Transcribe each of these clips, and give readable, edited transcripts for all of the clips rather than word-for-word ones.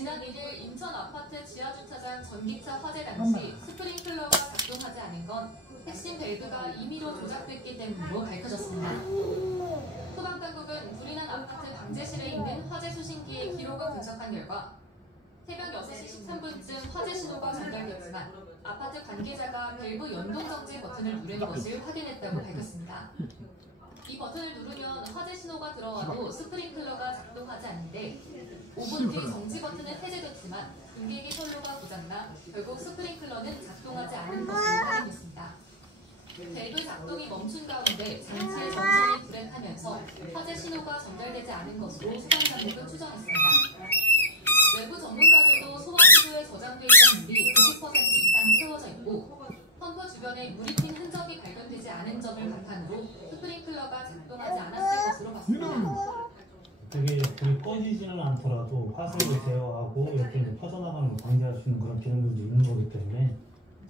지난 1일 인천 아파트 지하주차장 전기차 화재 당시 스프링클러가 작동하지 않은 건 핵심 밸브가 임의로 조작됐기 때문으로 밝혀졌습니다. 소방당국은 불이 난 아파트 방제실에 있는 화재 수신기의 기록을 분석한 결과 새벽 6시 13분쯤 화재 신호가 전달됐지만 아파트 관계자가 밸브 연동 정지 버튼을 누른 것을 확인했다고 밝혔습니다. 이 버튼을 누르면 화재 신호가 들어와도 스프링클러가 작동하지 않는데 5분 뒤 정지 버튼은 해제됐지만 분계기 선로가 고장나 결국 스프링클러는 작동하지 않은 것으로 확인됐습니다. 밸브 작동이 멈춘 가운데 장치에 천천히 불에 타면서 화재 신호가 전달되지 않은 것으로 소방당국은 추정했습니다. 외부 전문가들도 소방 시도에 저장돼 있던 물이 90% 이상 채워져 있고 펌프 주변에 물이 튄 흔적이 발견되지 않은 점을 바탕으로 스프링클러가 작동하지 않았을 것으로 봤습니다. 되게 불이 꺼지지는 않더라도 화색을 제어하고 이렇게 이제 퍼져나가는 걸 방지할 수 있는 그런 기능들도 있는 거기 때문에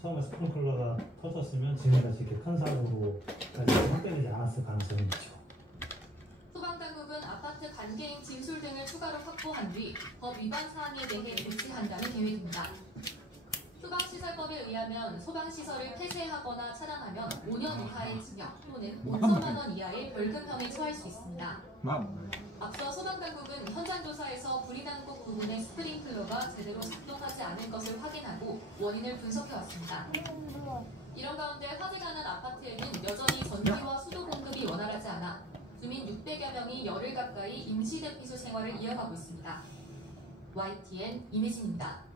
처음에 스프링클러가 터졌으면 지금같이 이렇게 큰 사고로까지 확대되지 않았을 가능성이 있죠. 소방당국은 아파트 관계인 진술 등을 추가로 확보한 뒤 법 위반 사항에 대해 조치한다는 계획입니다. 소방시설법에 의하면 소방시설을 폐쇄하거나 차단하면 5년 이하의 징역 또는 5천만 원 이하의 벌금형에 처할 수 있습니다. 앞서 소방당국은 현장 조사에서 불이 난 곳 부분의 스프링클러가 제대로 작동하지 않은 것을 확인하고 원인을 분석해왔습니다. 이런 가운데 화재가 난 아파트에는 여전히 전기와 수도 공급이 원활하지 않아 주민 600여 명이 열흘 가까이 임시대피소 생활을 이어가고 있습니다. YTN 임혜진입니다.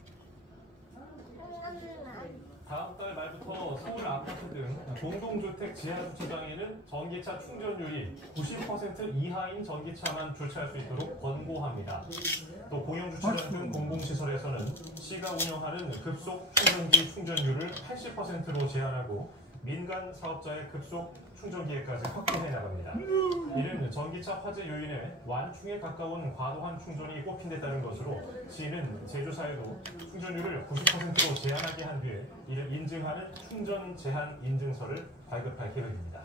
다음 달 말부터 서울 아파트 등 공동주택 지하주차장에는 전기차 충전율이 90% 이하인 전기차만 주차할 수 있도록 권고합니다. 또 공영주차장 등 공공시설에서는 시가 운영하는 급속 충전기 충전율을 80%로 제한하고 민간 사업자의 급속 충전기에까지 확대해 나갑니다. 이는 전기차 화재 요인에 완충에 가까운 과도한 충전이 꼽힌 데 따른 것으로 시는 제조사에도 충전율을 90%로 제한하게 한 뒤에 이를 인증하는 충전 제한 인증서를 발급할 계획입니다.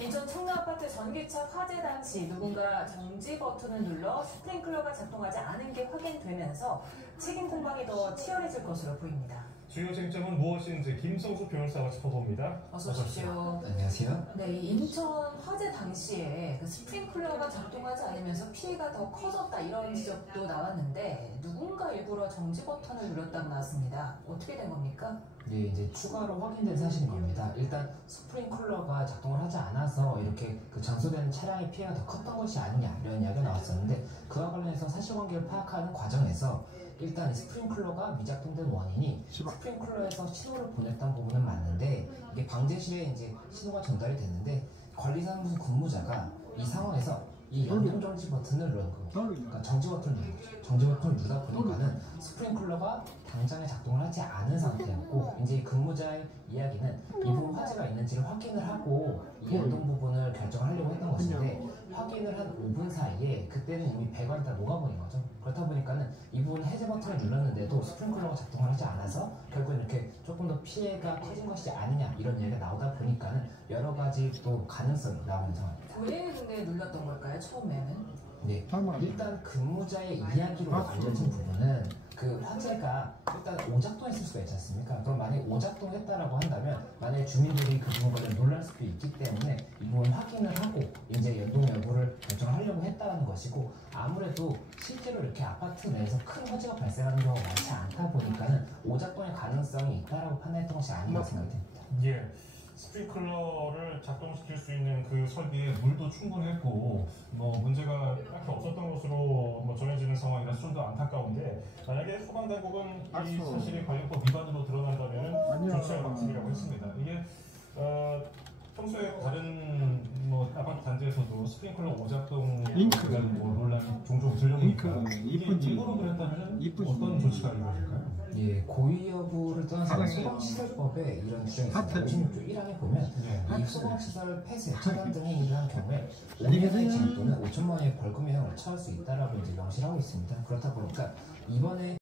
인천 청라아파트 전기차 화재 당시 누군가 정지 버튼을 눌러 스프링클러가 작동하지 않은 게 확인되면서 책임 공방이 더 치열해질 것으로 보입니다. 주요 쟁점은 무엇인지 김성수 변호사가 짚어봅니다. 어서 오십시오. 안녕하세요. 네, 이 인천 화재 당시에 그 스프링클러가 작동하지 않으면서 피해가 더 커졌다 이런 지적도 나왔는데 누군가 일부러 정지 버튼을 눌렀다고 나왔습니다. 어떻게 된 겁니까? 네, 이제 추가로 확인된 사실인 겁니다. 일단 스프링클러가 작동을 하지 않아서 이렇게 그 전소되는 차량의 피해가 더 컸던 것이 아니냐 이런 이야기가 나왔었는데 그와 관련해서 사실관계를 파악하는 과정에서 일단 스프링클러가 미작동된 원인이 스프링클러에서 신호를 보냈던 부분은 맞는데 이게 방제실에 이제 신호가 전달이 됐는데 관리사무소 근무자가 이 상황에서 이 연동 정지 버튼을 누른 겁니다. 그러니까 정지 버튼을 누른 거죠. 정지 버튼을 누르다 보니까는 스프링클러가 당장에 작동을 하지 않은 상태였고 이제 이 근무자의 이야기는 이 부분 화재가 있는지를 확인을 하고 이 연동 부분을 결정을 하려고 했던 것인데 확인을 한 5분 사이에 그때는 이미 배관이 다 녹아버린 거죠. 그렇다 보니까는 이 부분 해제 버튼을 눌렀는데도 스프링클러가 작동을 하지 않아서 결국은 이렇게 조금 더 피해가 커진 것이 아니냐 이런 얘기가 나오다 보니까는 여러 가지 또 가능성이 나오는 상황입니다. 왜 근데 눌렀던 걸까요, 처음에는? 네, 일단 근무자의 이야기로 알려진 부분은 그 화재가 일단 오작동했을 수가 있지 않습니까? 그럼 만약에 오작동했다라고 한다면 만약에 주민들이 그 부분을 놀랄 수도 있기 때문에 이 부분 확인을 하고 이제 연동 여부를 결정하려고 했다는 것이고 아무래도 실제로 이렇게 아파트 내에서 큰 화재가 발생하는 경우가 많지 않다 보니까는 오작동의 가능성이 있다라고 판단했던 것이 아닌가 생각이 됩니다. 예. 스프링클러를 작동시킬 수 있는 그 설비에 물도 충분했고 뭐 문제가 딱히 없었던 것으로 뭐 전해지는 상황이라서 좀 더 안타까운데 만약에 소방당국은 이 사실이 관련법 위반으로 드러난다면 조치할 방침이라고 했습니다. 이게 평소에 다른 뭐 아파트 단지에서도 스프링클러 오작동 뭐 논란이 종종 들려오니까 이게 일부러 그랬다면 어떤 조치가 이루어질까요? 예, 고의 여부를 떠나서 소방시설법에 이런 규정이 있습니다. 56조 1항에 보면 이 소방시설 폐쇄, 차단 등의 일을 한 경우에 5년의 징역 또는 5천만 원의 벌금형을 처할 수 있다라고 이제 명시를 하고 있습니다. 그렇다 보니까 이번에